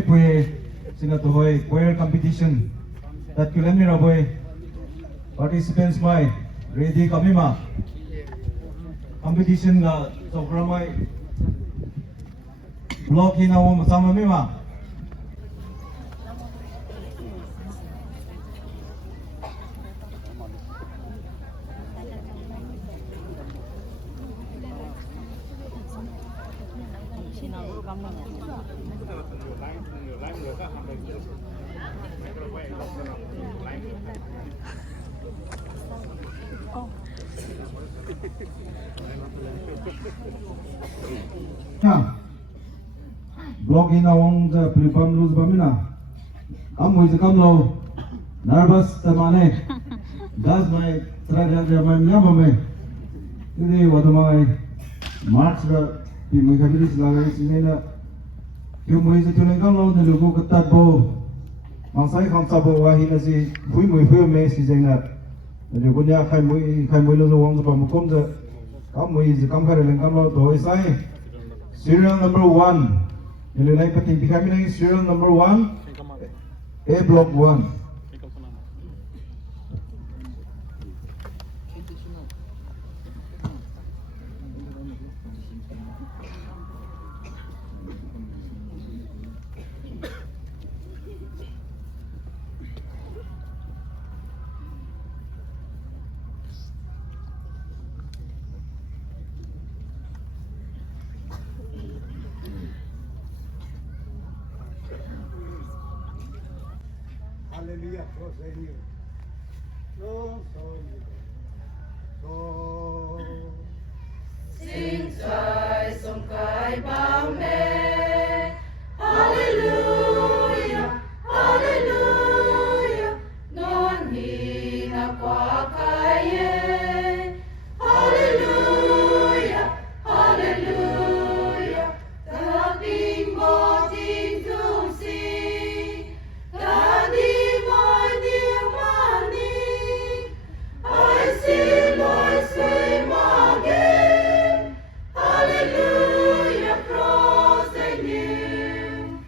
Pwe sing to hoy choir competition that kulen mi raboy participants mai ready kami ma competition ga sokramai block ina wo sama mi ma block ina wong the prepam lose bamina am hoy kam lo nervous tamane gas mai tra mai nyam mai ini wadamai march ga pi mai khabis lagai sinena kyo mai se tulen kam lo de logo katat bo mangsai kham sa bo wa hin si phui mai me si jenga de ko nya khai mai lo wong ba mukom de kam mai je kam khare len kam lo doi sai serial number 1 Ini naik penting kami naik serial number 1 A block 1 Hallelujah, praise you. So. Sing sai song kai bao me. Hallelujah, hallelujah. Non hi na kwa kai ye. Hallelujah, hallelujah. Ta ding mo ding tu si. Ta ding mo ding mani. I see Lord say again. Hallelujah, praise you.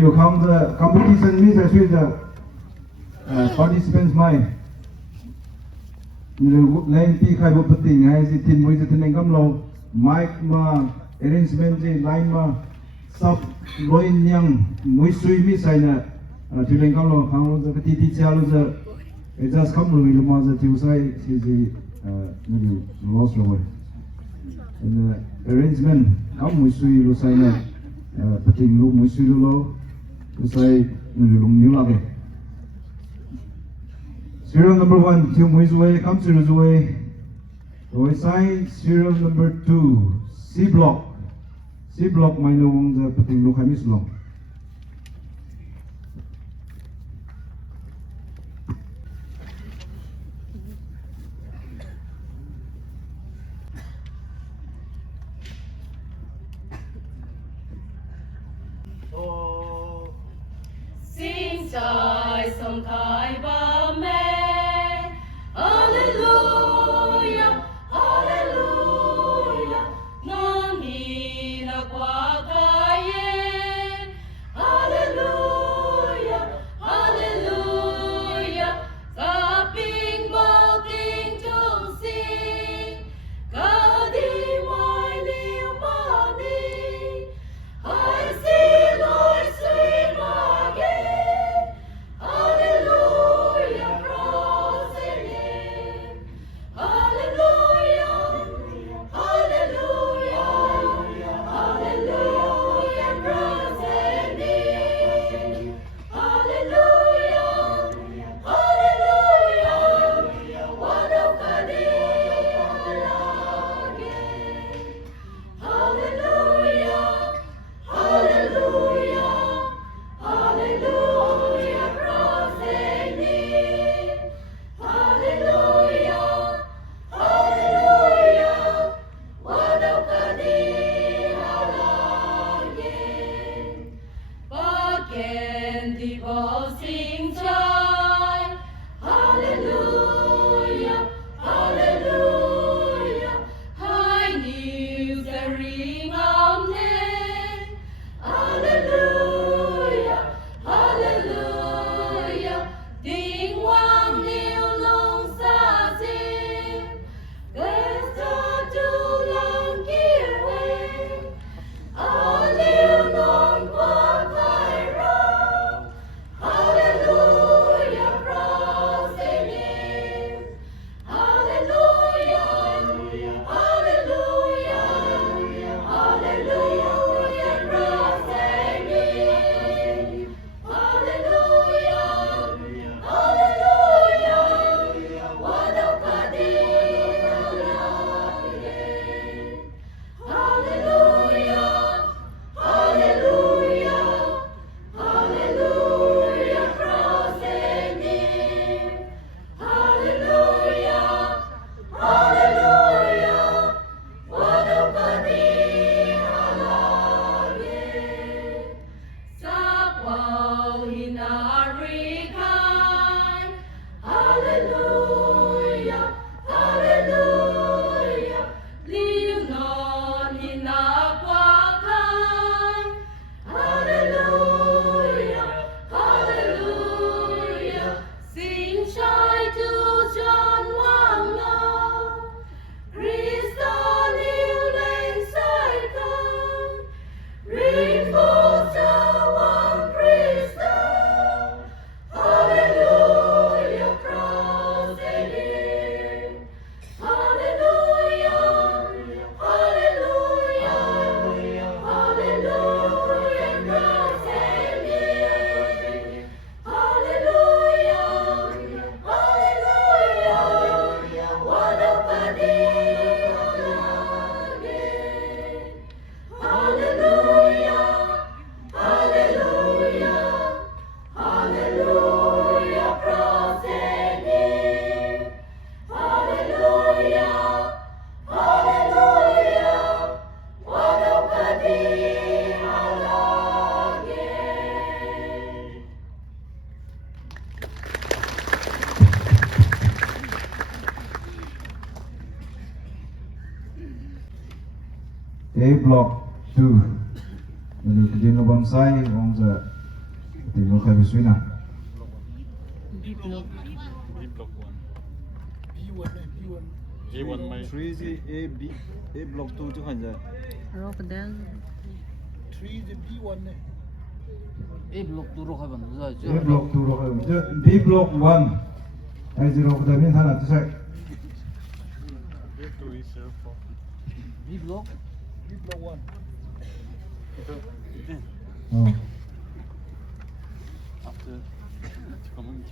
you come the competition means actually the participants mind. You lên pi khai bộ tình hay gì thì mới thì nên cầm lâu mic mà arrangement gì line mà sắp lối nhang mới suy mi sai nè thì nên cầm lâu hàng giờ cái tí chia luôn giờ just come luôn luôn mà giờ thì sai thì gì maybe lost rồi and arrangement không mới suy luôn sai nè tình luôn mới suy luôn sai luôn nhiều lắm Serial number 1, Thiêu Mũi Duê, Cam Serial Duê. Rồi sai serial number 2, C block. C block may nung the pating lo kami sulong. So, Xin trời sông khai ba mẹ. Hallelujah, hallelujah, nani na kwa kaye. Hallelujah, hallelujah, kaping bao kinh chung si, ka di mai liu ma ni, hai si lối suy ma ge. Hallelujah, cross in him. Hallelujah, hallelujah, hallelujah, cross in him. Hallelujah, hallelujah, walau kadih lagi. Hallelujah, hallelujah, hallelujah, cross in him. Hallelujah, hallelujah, walau kadih lagi. Bagian di bawah cincai. Hallelujah, hallelujah, high news the ring of name. Hallelujah, hallelujah, ding wang liu long sa tim. Gesta tu lang kiwe. Liu non qua kai rong. Hallelujah, cross in him. Hallelujah, hallelujah, hallelujah, cross in him. Hallelujah, hallelujah, walau kadih lagi. Hallelujah, hallelujah, hallelujah, cross in him. Hallelujah, hallelujah, walau kadih lagi. Sa quao hinarikan. Hallelujah, hallelujah, liu non hinakwakan. Hallelujah, hallelujah, xin trai tu John Wang Lo. Krista liu lên sai con. Ring phố cha Wang Krista. Hallelujah, cross in him. Hallelujah, hallelujah, hallelujah, cross in him. Hallelujah, hallelujah, walau kadih lagi. Hallelujah, hallelujah, hallelujah, cross in him. Hallelujah, hallelujah, walau kadih lagi. A block 2. Jadi kedin lo bang sai on the Tình huống khai suy nào. A1 mai 3 is A, B, A block 2 chứ hành rồi. Rockdale. 3 is B1 ne. A block 2 로 가면 늦어야죠. A block 2로 가요. B block 1. A0 그다음에 하나 둘 셋. B block B block 1. 어. after 잠깐만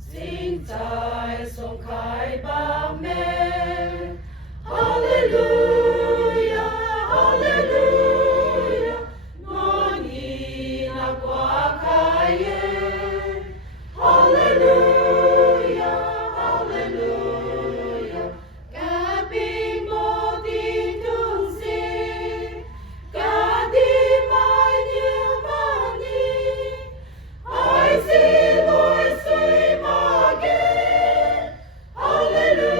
Sing 在颂开吧美 Hallelujah Hallelujah 我你那挂开耶 Hallelujah Hallelujah 甲并无的东西甲的买牛马尼爱是来水马给 Hallelujah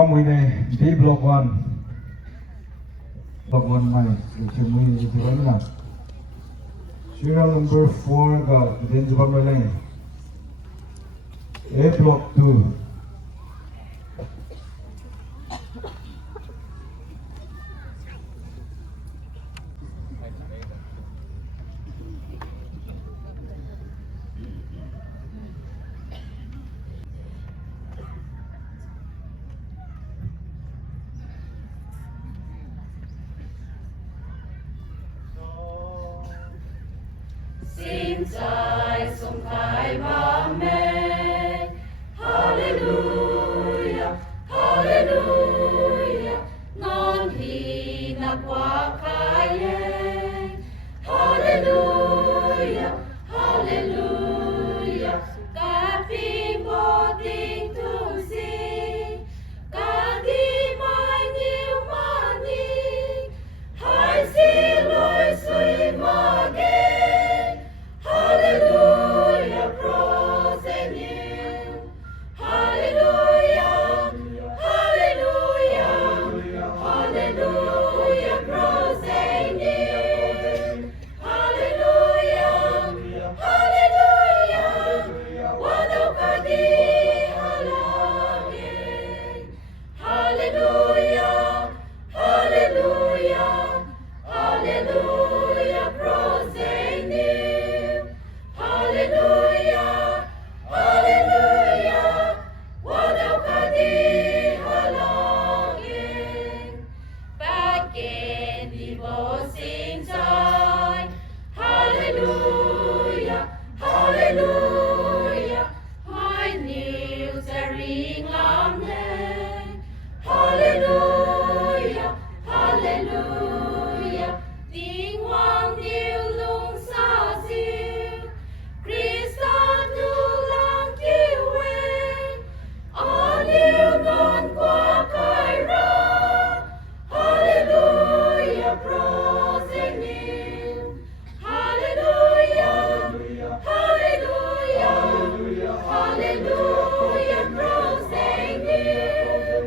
Kamu ini di blok 1. Blok 1 mai. Cuma itu mana? Serial number 4 ga din jawab lagi. A block 2. Xin trai sông khai ba mê. Hallelujah, hallelujah. Non hi na qua khai ye. Hallelujah, hallelujah. Cả phim vô tình thương xin. Cả đi mai nhiều mà đi. Hãy xin lỗi suy mà ghê. Hallelujah, praise Him. Hallelujah, hallelujah, hallelujah, praise Him. Hallelujah, hallelujah, walau kadi halangin. Hallelujah, hallelujah, hallelujah, praise Him. Hallelujah, hallelujah, walau kadi halangin. Bagian di bosing sai. Hallelujah, hallelujah, my news are ring amen. Hallelujah, hallelujah, tiếng hoàng điệu lung xa xưa. Krista tu lang kêu quên, ở liêu non qua cài ra. Hallelujah, praise Him. Hallelujah, hallelujah, hallelujah, praise Him.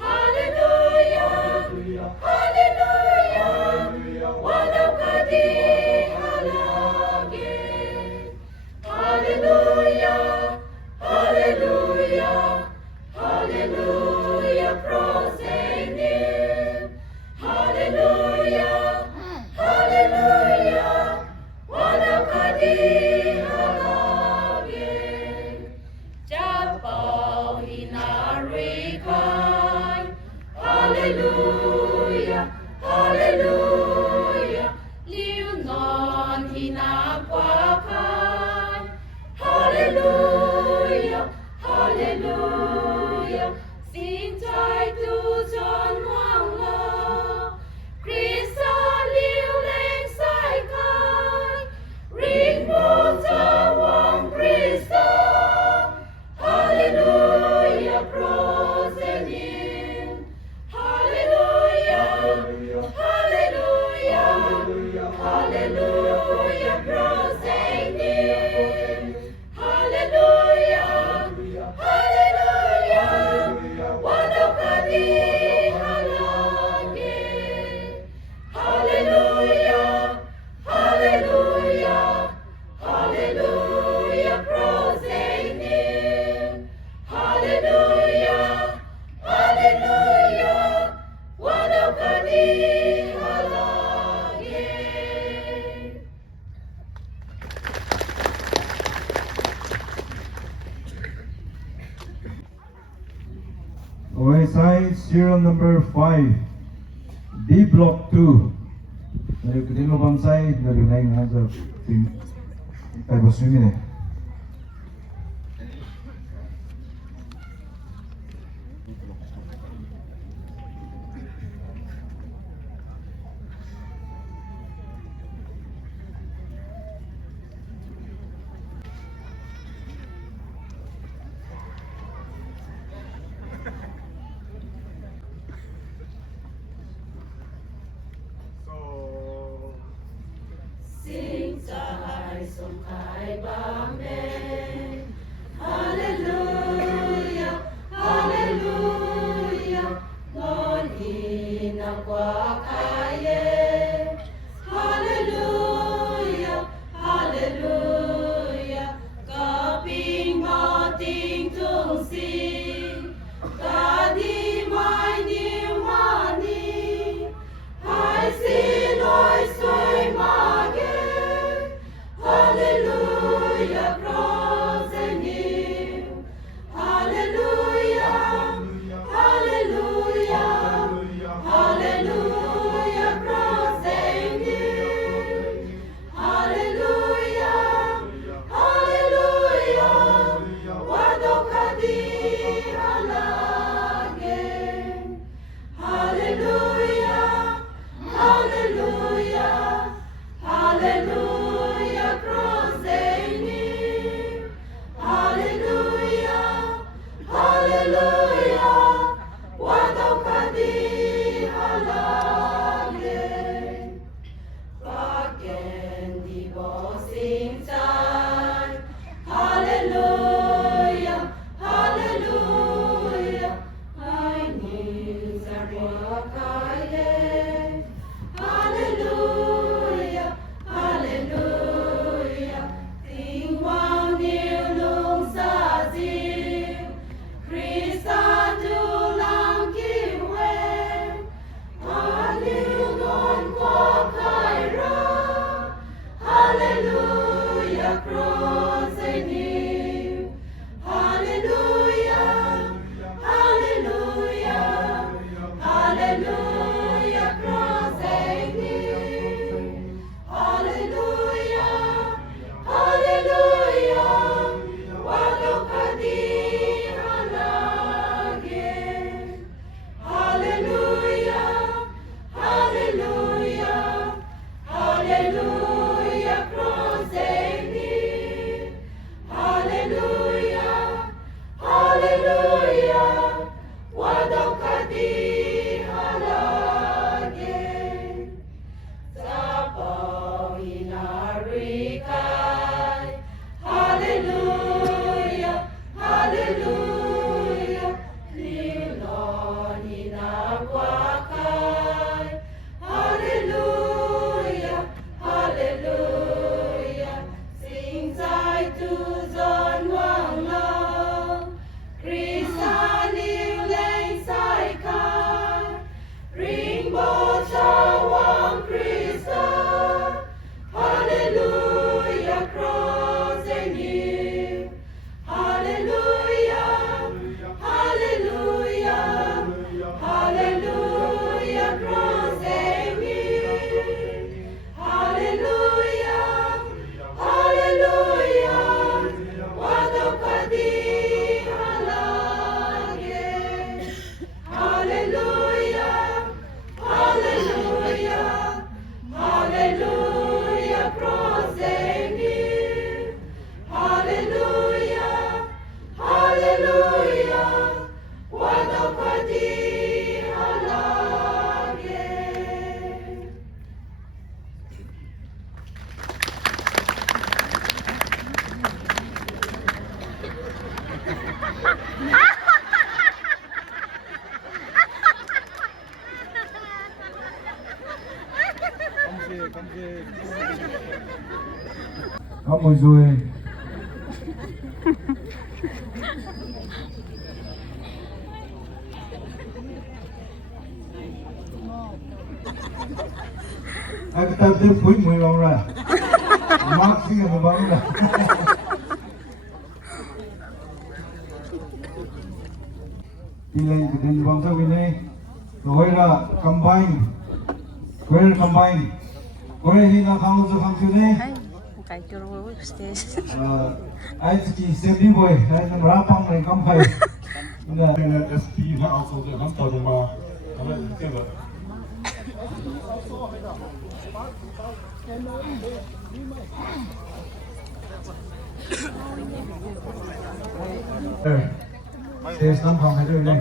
Hallelujah, hallelujah, walau kadi halangin. Hallelujah, hallelujah, hallelujah, praise Him. Hallelujah, hallelujah, walau kadi halangin. Chapau hinarikai. Hallelujah, hallelujah, liu non hinapakai. Hallelujah, hallelujah, xin trai tu John Hoàng Lo. Krista liu lên sai khai. Ring buông cho Hoàng Krista. Hallelujah, praise Him. Hallelujah, hallelujah, hallelujah, praise Him. Hallelujah, hallelujah, walau kadi halangin. Hallelujah, hallelujah, hallelujah, praise Him. Hallelujah, hallelujah, walau kadi halangin. OSI serial number 5. D block 2. Dari kedua bangsa dari lain ada tim kayak bos ini. Sing trai sông khai ba mê. Hallelujah, hallelujah. tu giòn hoàng lâu Krista liu lên sai khai ring bồ cho hoàng Krista Hallelujah cross and you Hallelujah Hallelujah Hallelujah cross and you Hallelujah Hallelujah Wadokadi halage Hallelujah Hallelujah Hallelujah cross and you Hallelujah Hallelujah Wadokadi halage Cảm ơn rồi. Anh ta tiếp cuối mùi lòng ra. Mắc xin một bóng ra. Thì lên cái tên bóng sau này. Rồi là combine. Queer combine. Queer thì nó không cho không chịu này. Cái chỗ đó stage. Ai chỉ xem đi boy, ai nằm rap phong này không phải. Là SP 他 also 这很早的嘛，他们这个。 stage năm phòng hay rồi này.